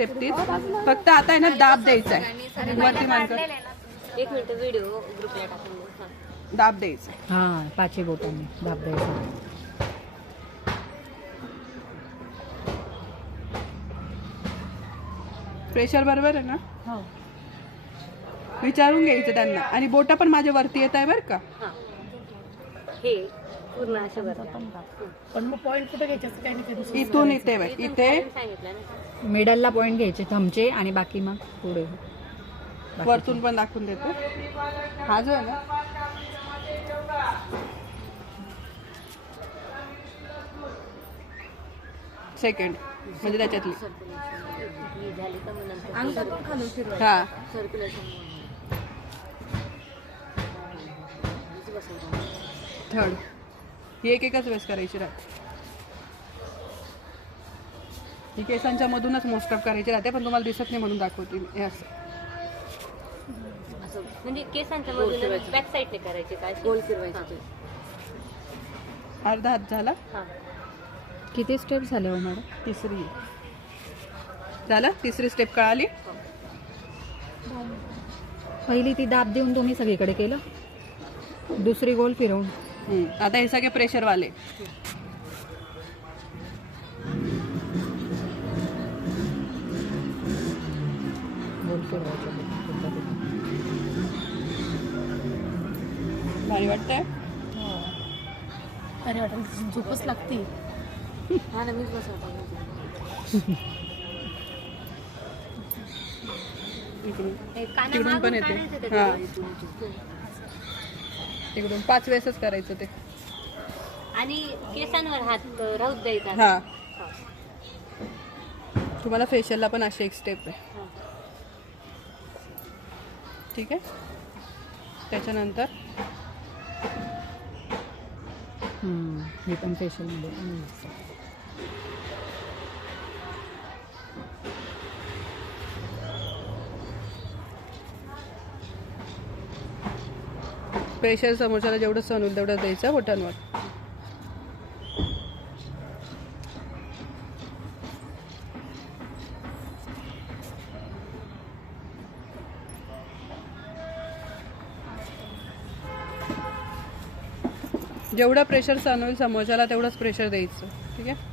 Step तीच, फक्त आता आहे ना दाब द्यायचा आहे वरती मानकर. एक मिनिट व्हिडिओ ग्रुपला टाकून दे. हां. दाब द्यायचा. हां, पाचही बोटांनी दाब द्यायचा. प्रेशर बरोबर आहे ना? हो. विचारून घ्यायचं त्यांना. आणि बोटा पण माझ्या वरती येत आहे बरं का. हां. हे पूर्ण असे वर पण मग पॉईंट कुठे घ्यायचे असं काही नाही ते इथून इथे बघ, इथे सांगितलं ना. मिडलला पॉईंट घ्यायचे थंबचे आणि बाकी मग पुढे. वरतून पण दाखवून देतो. हा जो आहे ना सेकंड म्हणजे त्याच्यातली. ही झाली का मग नंतर अंगठा पण खालून फिरवायचं. हा सर्क्युलेशन थर्ड ही एकच वेळेस करायची राहते. ही केसांच्या मधूनच मोस्ट ऑफ करायची राहते, पण तुम्हाला दिसत नाही म्हणून दाखवते मी. हे असं असं म्हणजे केसांच्या मधून बॅक साईडने करायचे काय गोल फिरवायचे. अर्धा हात झाला. हां. किती स्टेप झाले हो मॅडम? तिसरी झालं. तिसरी स्टेप कळाली. पहिली ती दाब देऊन तुम्ही सगळीकडे केलं, दुसरी गोल फिरवून. आता हे सगळे प्रेशर वाले. गोल फिरवायचं. भारी वाटतंय. अरे वाटेल झोपच लागते. हा ना, मीच बसवतो. इकडून काना तिकडून पण मागून येते. काढायचं ते हा. तिकडून. तिकडून 5 वेळेसच करायचं ते. आणि केसांवर हात राहू द्यायचा. हा. हां. तुम्हाला फेशियलला पण अशी एक स्टेप आहे. हां. ठीक आहे. त्याच्यानंतर हे पण फेशियलमध्ये. प्रेशर समोरच्याला जेवढं सहन होईल तेवढं द्यायचं बोटांवर. जेवढं प्रेशर सहन होईल समोरच्याला तेवढंच प्रेशर द्यायचं. ठीक आहे.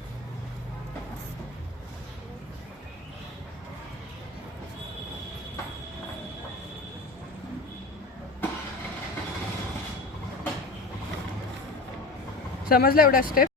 समजलं एवढा स्टेप?